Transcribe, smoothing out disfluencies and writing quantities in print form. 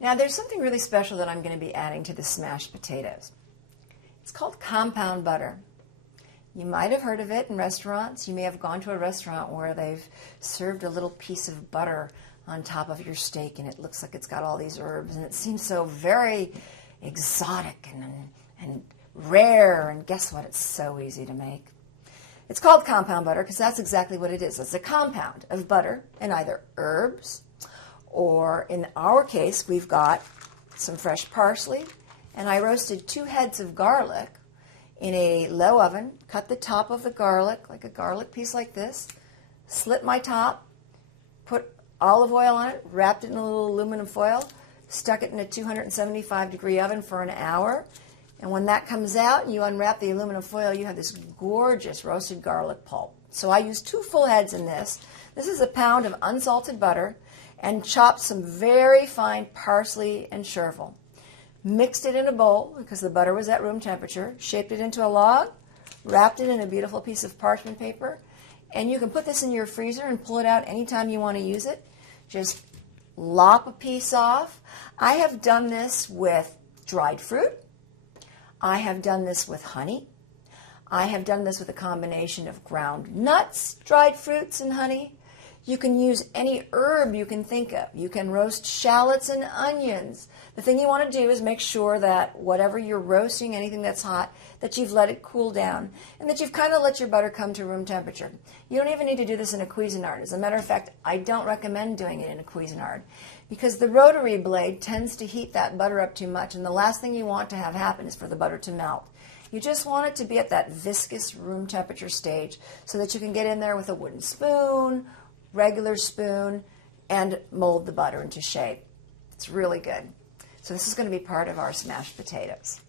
Now there's something really special that I'm going to be adding to the smashed potatoes. It's called compound butter. You might have heard of it in restaurants. You may have gone to a restaurant where they've served a little piece of butter on top of your steak and it looks like it's got all these herbs and it seems so very exotic and rare, and guess what? It's so easy to make. It's called compound butter because that's exactly what it is. It's a compound of butter and either herbs, or in our case, we've got some fresh parsley, and I roasted 2 heads of garlic in a low oven, cut the top of the garlic, like a garlic piece like this, slit my top, put olive oil on it, wrapped it in a little aluminum foil, stuck it in a 275-degree oven for an hour, and when that comes out and you unwrap the aluminum foil, you have this gorgeous roasted garlic pulp. So I used 2 full heads in this. This is a pound of unsalted butter and chopped some very fine parsley and chervil. Mixed it in a bowl because the butter was at room temperature, shaped it into a log, wrapped it in a beautiful piece of parchment paper, and you can put this in your freezer and pull it out anytime you want to use it. Just lop a piece off. I have done this with dried fruit. I have done this with honey. I have done this with a combination of ground nuts, dried fruits, and honey. You can use any herb you can think of. You can roast shallots and onions. The thing you want to do is make sure that whatever you're roasting, anything that's hot, that you've let it cool down and that you've kind of let your butter come to room temperature. You don't even need to do this in a Cuisinart. As a matter of fact, I don't recommend doing it in a Cuisinart because the rotary blade tends to heat that butter up too much, and the last thing you want to have happen is for the butter to melt. You just want it to be at that viscous room temperature stage so that you can get in there with a wooden spoon, regular spoon, and mold the butter into shape. It's really good. So this is going to be part of our smashed potatoes.